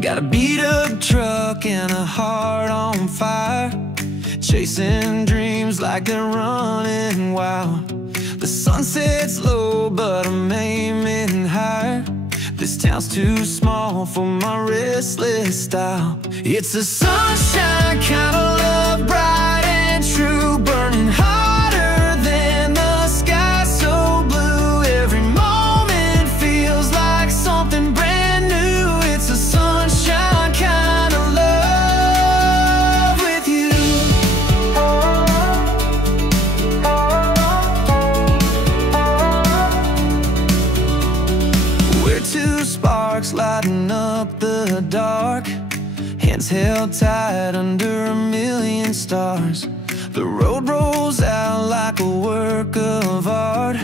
Got a beat up truck and a heart on fire, chasing dreams like they're running wild. The sun sets low but I'm aiming higher. This town's too small for my restless style. It's a sunshine kind of love, bright and true, burning hotter than the sky so blue. Every moment feels like something brand new. It's a sunshine kind of love with you. We're two sparks lighting up the dark, hands held tight under a million stars. The road rolls out like a work of art.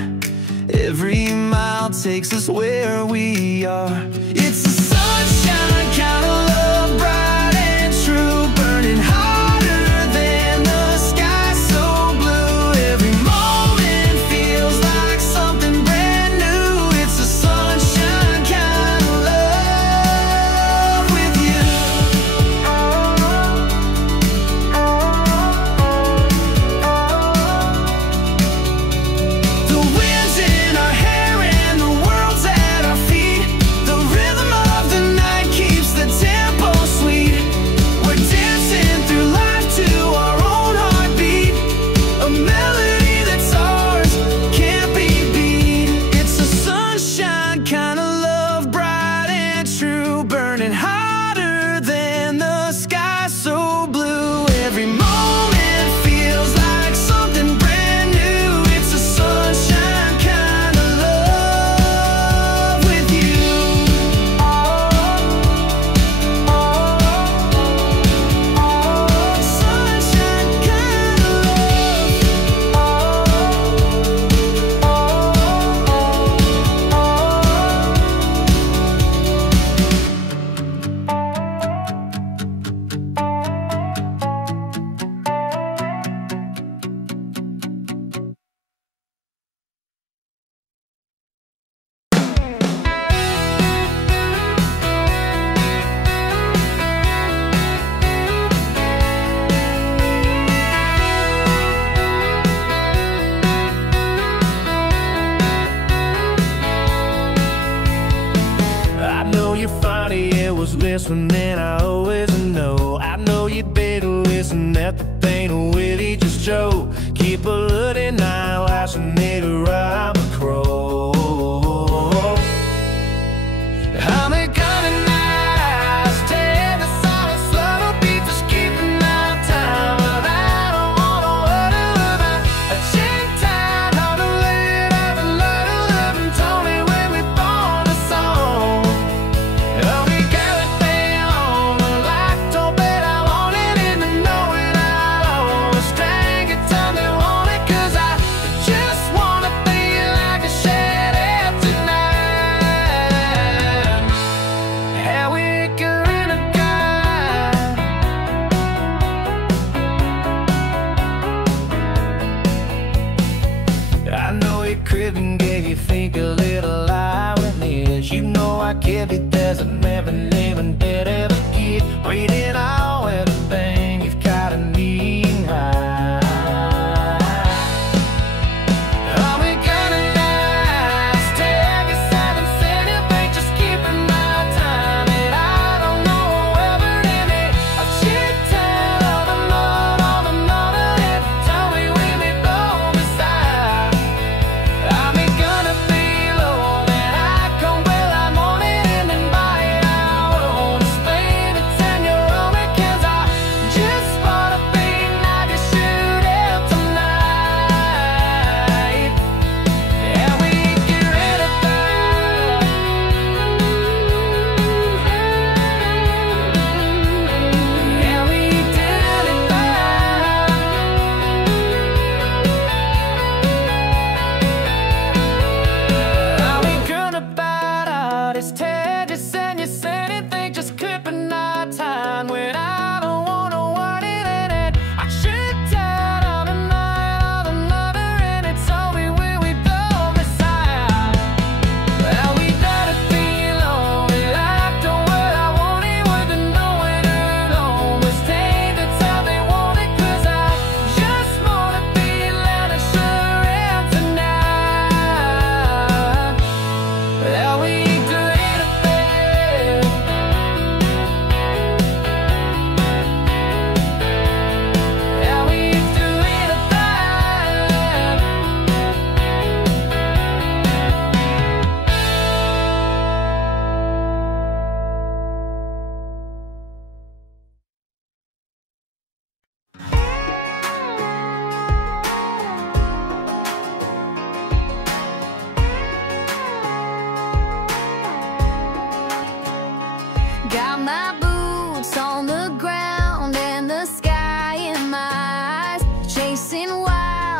Every mile takes us where we are. It's a sunshine kind of love, bright and true, burning hotter than the sky so blue. Every moment feels like something brand new. It's a sunshine kind of love with you. The wind's in our hair and the world's at our feet. The rhythm of the night keeps the tempo sweet. We're dancing through life to our own heartbeat, a melody that's ours, can't be beat. It's a sunshine kind of love, bright and true, burning hotter than the sky so blue. Every moment feels like something brand new. It's a sunshine kind of love with you. Sunshine kind of I know you're funny, it was listening, I always know. I know you'd better listen at the thing with each Joe. Keep a looking eye, lasting around the crow. I'm a gunning eyes, take the silent slow beat, just keeping my time. But I don't wanna worry about a check time. How to live, I've been learning, living, told me when we born a song. Oh, we got it down, like don't bet I want it, and to know it I'll always drink it time they want it. 'Cause I just wanna feel like a shed it tonight. How we in a guy. I know it couldn't get you think a little lie with this. You know I give it, there's a never living dead ever get. Reading all everything you've got to need high. Are we gonna last? Take a second, say you think, just keeping my time. And I don't know whoever in it. I'll shit tell all the mud, all the that tell me we be blown beside. I'm gonna feel all that I come well, I'm on it, and then by it I wanna spend it 10 year old.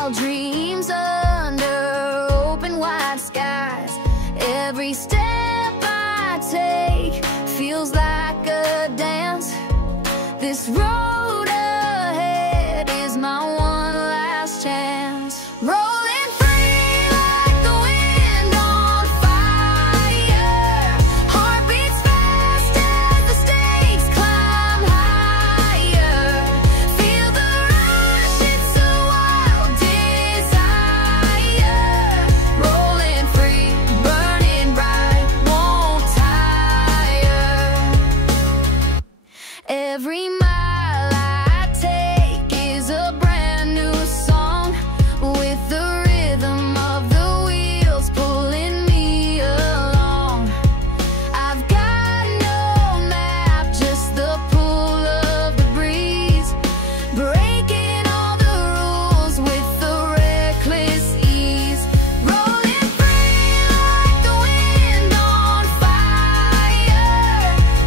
wild dreams under open wide skies. Every step I take feels like a dance. This road ahead is my one last chance. Rolling free like the wind on fire. Heart beats fast as the stakes climb higher. Feel the rush, it's a wild desire. Rolling free, burning bright, won't tire. Every mile I take is a brand new song, with the rhythm of the wheels pulling me along. I've got no map, just the pull of the breeze, breaking all the rules with the reckless ease. Rolling free like the wind on fire.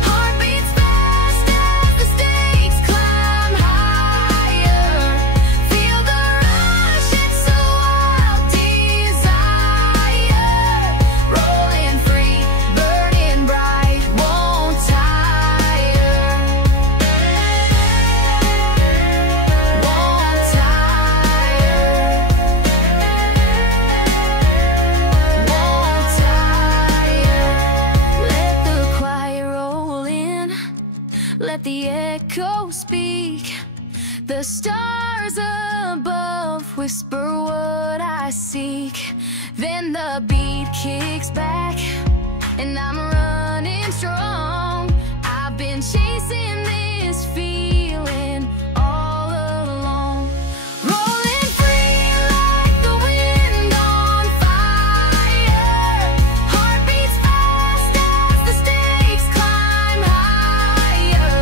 Heart beats fast as the stakes climb higher. Feel the rush, it's a wild desire. Rolling free, burning bright, won't tire. Won't tire. Won't tire. Let the choir roll in, let the echo speak. The stars above whisper what I seek. Then the beat kicks back, and I'm running strong. I've been chasing this feeling all along. Rolling free like the wind on fire. Heart beats fast as the stakes climb higher.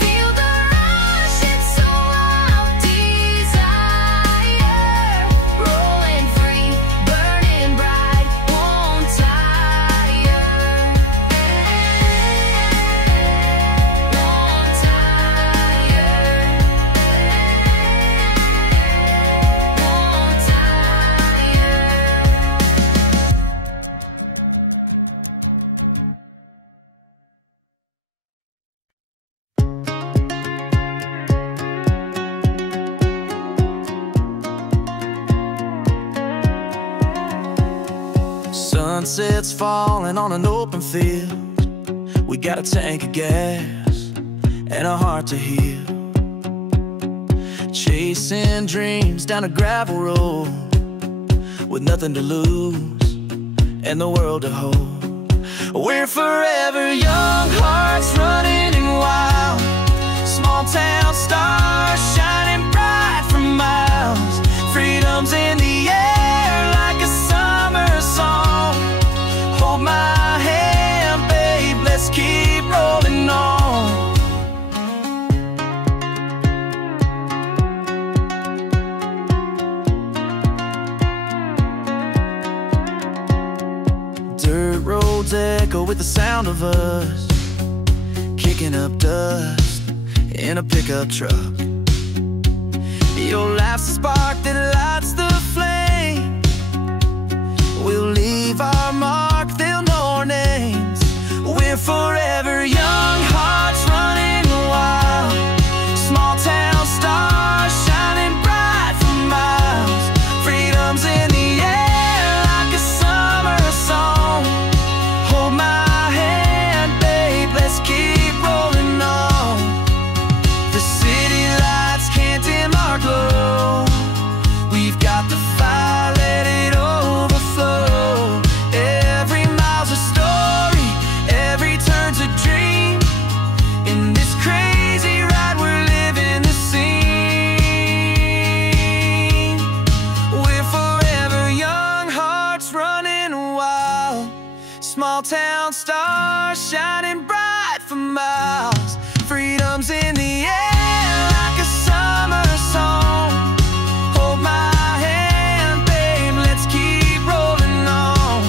Feel the rush, it's a wild desire. Rolling free, burning bright, won't tire. Won't tire. Won't tire. Sunset's falling on an open field. We got a tank of gas and a heart to heal. Chasing dreams down a gravel road, with nothing to lose and the world to hold. We're forever young, hearts running and wild. Small town stars shining bright for miles. Freedom's in the air like a summer song. Hold my hand, babe, let's keep rolling on. Dirt roads echo with the sound of us, kicking up dust in a pickup truck. Your life's a spark that lights the flame. We'll leave our mark, they'll know our names. We're forever young, hearts running wild. Small town stars shining bright for miles. Freedom's in the air like a summer song. Hold my hand, babe, let's keep rolling on. The city lights can't dim our glow. We've got the fire, let it overflow. Every mile's a story, every turn's a dream. In this crazy ride we're living the scene. We're forever young, hearts running wild. Small town stars shining bright for miles. Freedom's in the air like a summer song. Hold my hand, babe, let's keep rolling on.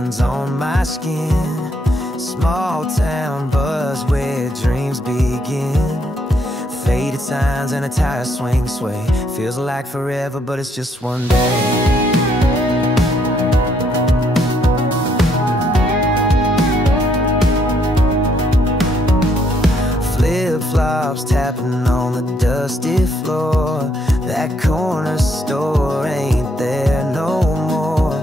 runs on my skin. Small town buzz where dreams begin. Faded signs and a tire swing sway. Feels like forever, but it's just one day. Flip-flops tapping on the dusty floor. That corner store ain't there no more,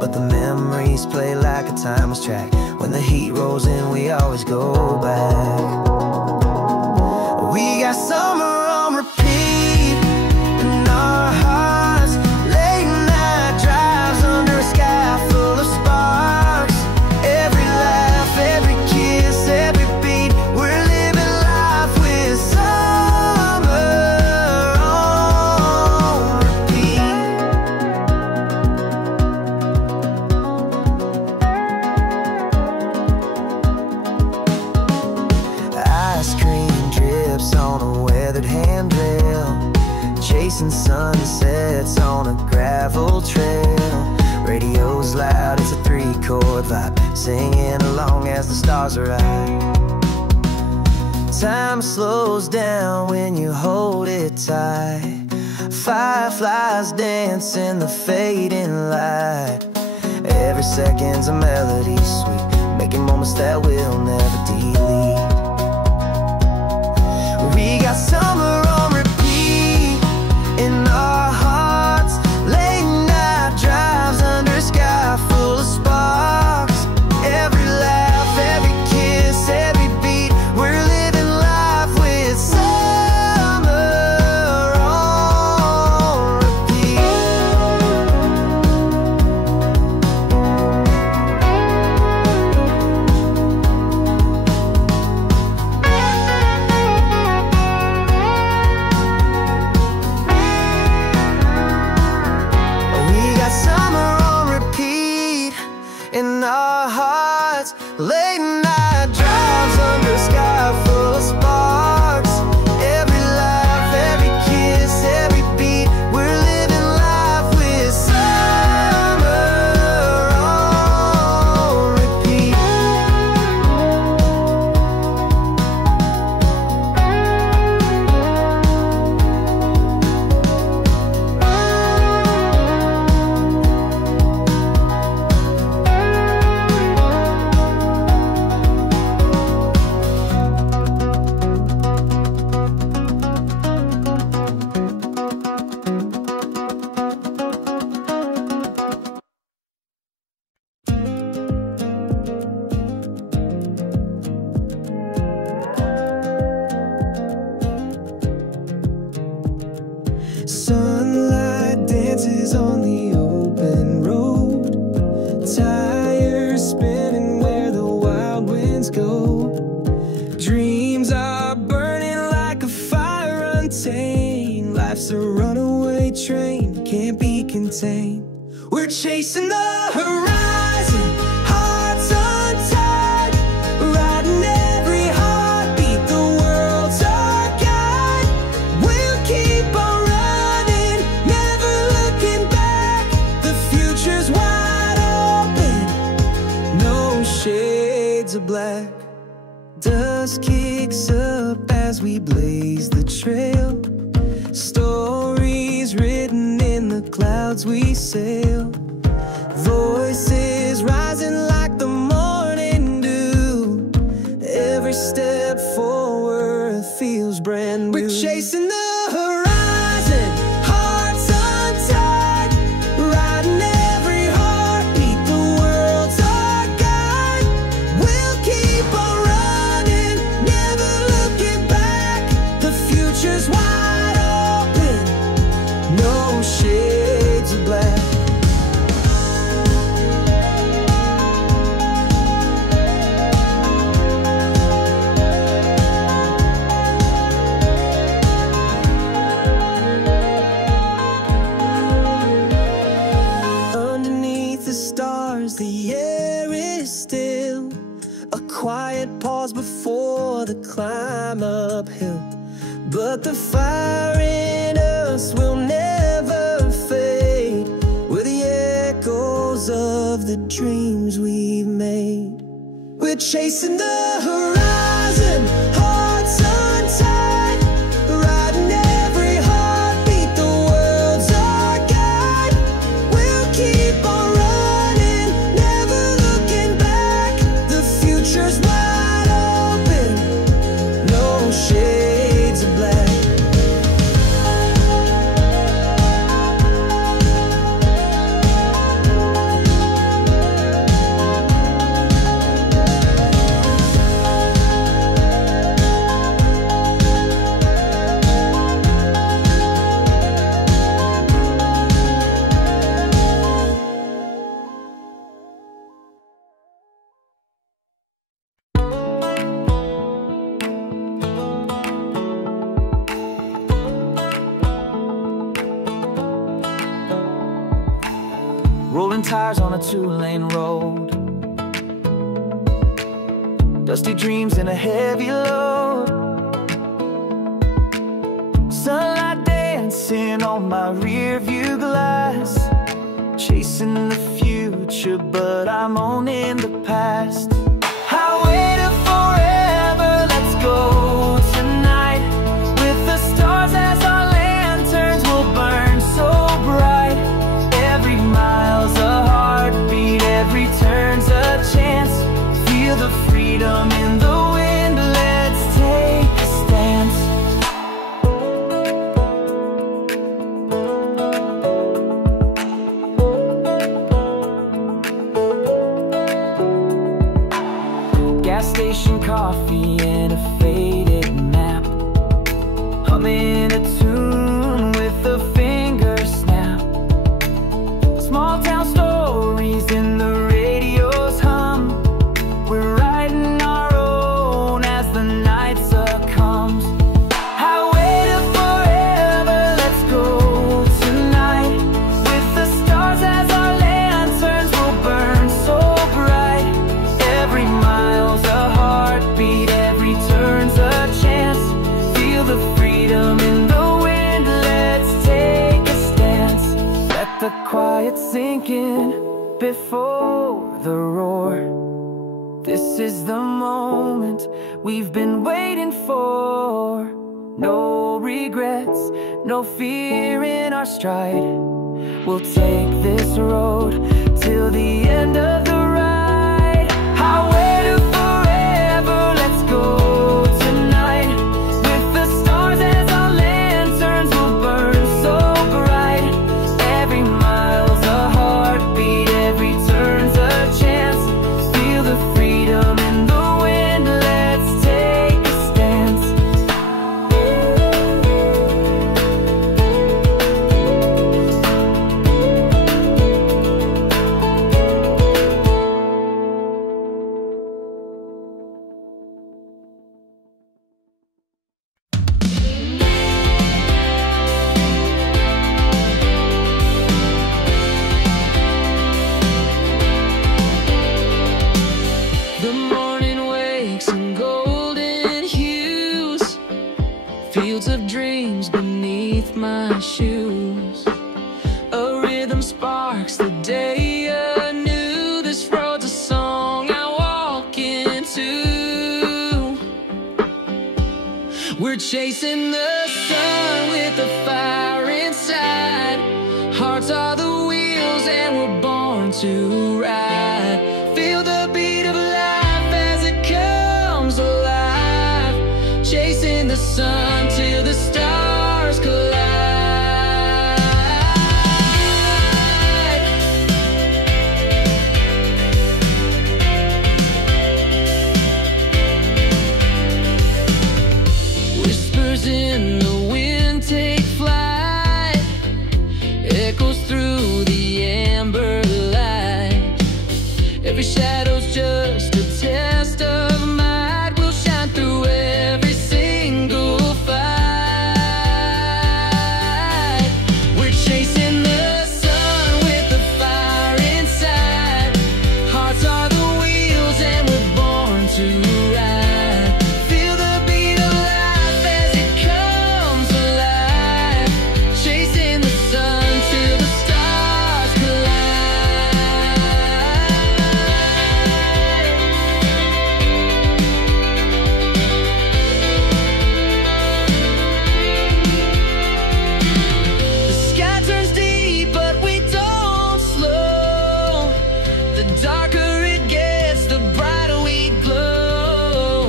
but the memories play like a timeless track. When the heat rolls in, we always go back. We got summer on repeat in our hearts. Late night drives under a sky full of sparks. Every laugh, every kiss, every beat, we're living life with summer on repeat. Ice cream drips on a weathered handrail, chasing sunsets on a gravel trail. Radio's loud, it's a 3-chord vibe, singing along as the stars are out. Time slows down when you hold it tight. Fireflies dance in the fading light. Every second's a melody sweet, making moments that we'll never delete. We got summer on repeat in our hearts. Late night drives under a sky full of sparks. Every laugh, every kiss, every beat, we're living life with summer on repeat. We got summer on repeat in our hearts. Late night drives under a sky full of sparks. Every laugh, every kiss, every beat, we're living life with summer on repeat. Sunlight dances on the open road. Tires spinning where the wild winds go. Dreams are burning like a fire untamed. Life's a runaway train, can't be contained. We're chasing the horizon, hearts untied, riding every heartbeat, the world's our guide. We'll keep on running, never looking back. The future's wide open, no shades of black. Dust kicks up as we blaze the trail. Stories written in the clouds we sail. Voices rising like the morning dew. Every step forward feels brand new. We're chasing the horizon, hearts untied, riding every heartbeat, the world's our guide. We'll keep on running, never looking back. The future's wide open, no shades of black. Underneath the stars, the air is still. A quiet pause before the climb uphill. But the fire in us will never fade. We're the echoes of of the dreams we've made. We're chasing the horizon, hearts untied, riding every heartbeat, the world's our guide. We'll keep on running, never looking back. The future's wide open, no shades of black. Rolling tires on a two-lane road, dusty dreams and a heavy load. Sunlight dancing on my rear view glass, chasing the future, but I'm owning the past. Highway to forever, let's go tonight, with the stars as our lanterns will burn so bright. Every mile's a heartbeat, every turn's a chance. Feel the freedom in the wind, let's take a stance. Gas station coffee and a faded map, humming a tune with a finger snap. Small town stories in the radio's hum. We're writing our own as the night succumbs. Highway to forever, let's go tonight, with the stars as our lanterns will burn so bright. Every mile's a heartbeat, every turn's a chance. Feel the freedom in the wind, let's take a stance. Let the quiet sink in before the roar. This is the moment we've been waiting for. No regrets, no fear in our stride. We'll take this road till the end of the ride. Highway to forever, let's go tonight, with the stars as our lanterns will burn so bright. Every mile's a heartbeat, every turn's a chance. Feel the freedom in the wind, let's take a stance. The morning wakes in golden hues, fields of dreams beneath my shoes. A rhythm sparks the day anew. This road's a song I walk into. We're chasing the sun with the fire inside. Hearts are the wheels and we're born to ride. Feel the beat of life as it comes alive, chasing the sun till the stars collide. Whispers in the wind take flight, echoes through the amber light. Every shadow's just a test of might. We'll shine through every single fight. We're chasing the sun with the fire inside. Hearts are the wheels and we're born to ride. Feel the beat of life as it comes alive, chasing the sun till the stars collide. darker it gets, the brighter we glow.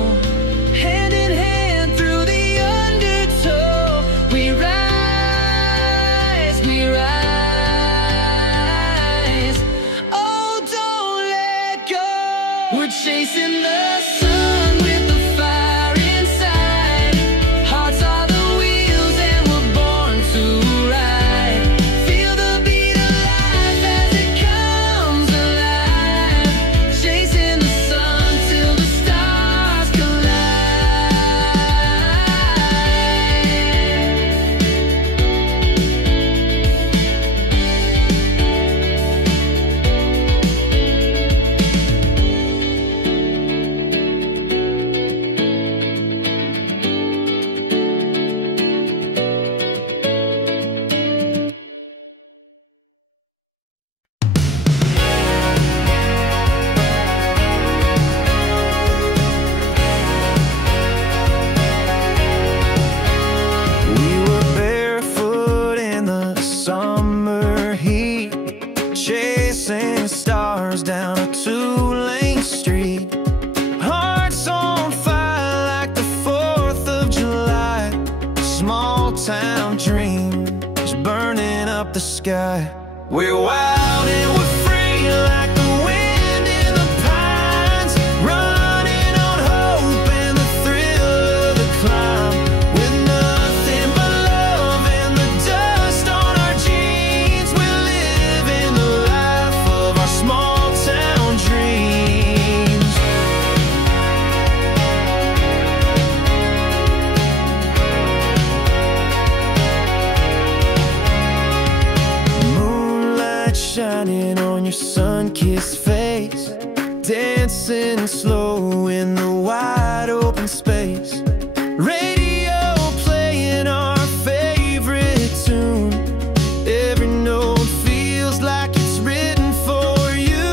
Hand in hand through the undertow, we rise, we rise. Oh, don't let go. We're chasing the sun with the fire inside. Hearts are the wheels and we're born to ride. Feel the beat of life as it comes alive. Chasing the sun till the stars We were barefoot in the summer heat, chasing stars down a two-lane street. Hearts on fire like the 4th of July. Small town dream is burning up the sky. We're wild and we're free like the wind in the pines, running on hope and the thrill of the climb. With nothing but love and the dust on our jeans, we're living the life of our small town dreams. Moonlight shining on your sun-kissed face, dancing slow in the wide open space. Radio playing our favorite tune. Every note feels like it's written for you.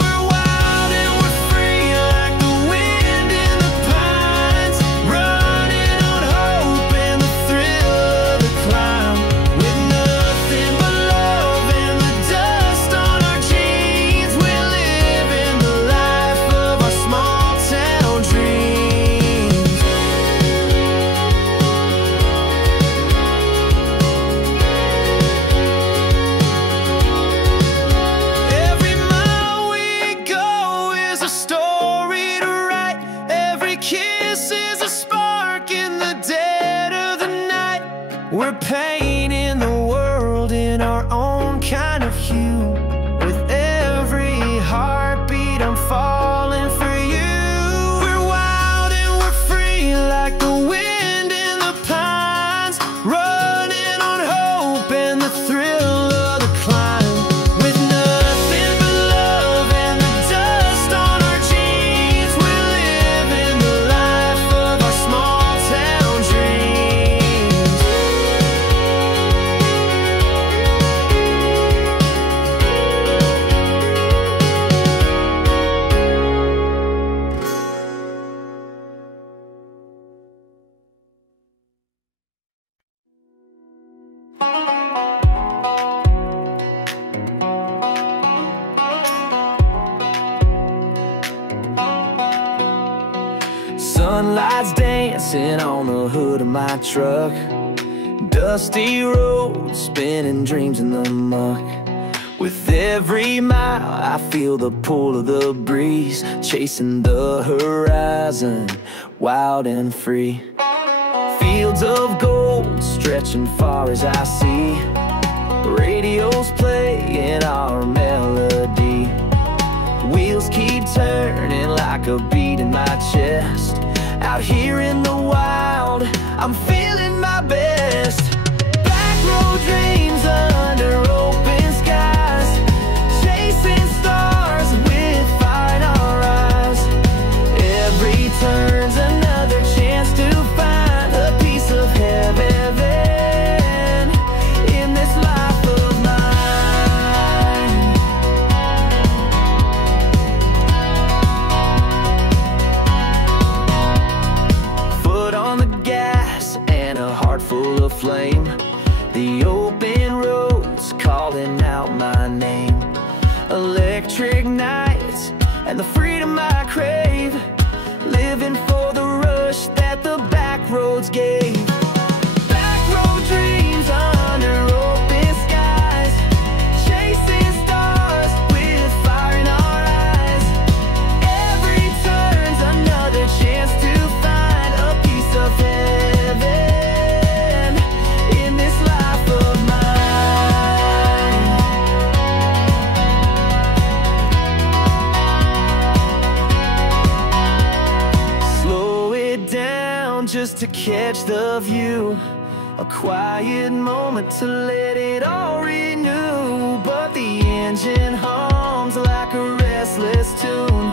We're wild and we're free like the wind in the pines, running on hope and the thrill of the climb. With nothing but love and the dust on our jeans, we're living the life of our small town dreams. Every mile we go is a story to write. Every kiss is a spark in the dead of the night. We're painting the world in our own kind of hue. With every heartbeat I'm falling for you. We're wild and we're free like the wind in the pines, running on hope and the thrill of the climb. With nothing but love and the dust on our jeans, we're living the life of our small town dreams. Sunlight's dancing on the hood of my truck. Dusty roads, spinning dreams in the muck. With every mile I feel the pull of the breeze, chasing the horizon, wild and free. Fields of gold stretching far as I see. Radio's playing our melody. Wheels keep turning like a beat in my chest. Out here in the wild, I'm feeling my best. Back road dreams under open skies, chasing stars with fire in our eyes. Every turn's another chance to find a piece of heaven in this life of mine. Foot on the gas and a heart full of flame. The open and the freedom I crave. Living for the rush that the back roads gave. Back road dreams under open skies, chasing stars with fire in our eyes. Every turn's another chance to find a piece of heaven in this life of mine. Slow it down just to catch the view, a quiet moment to let it all renew. But the engine hums like a restless tune,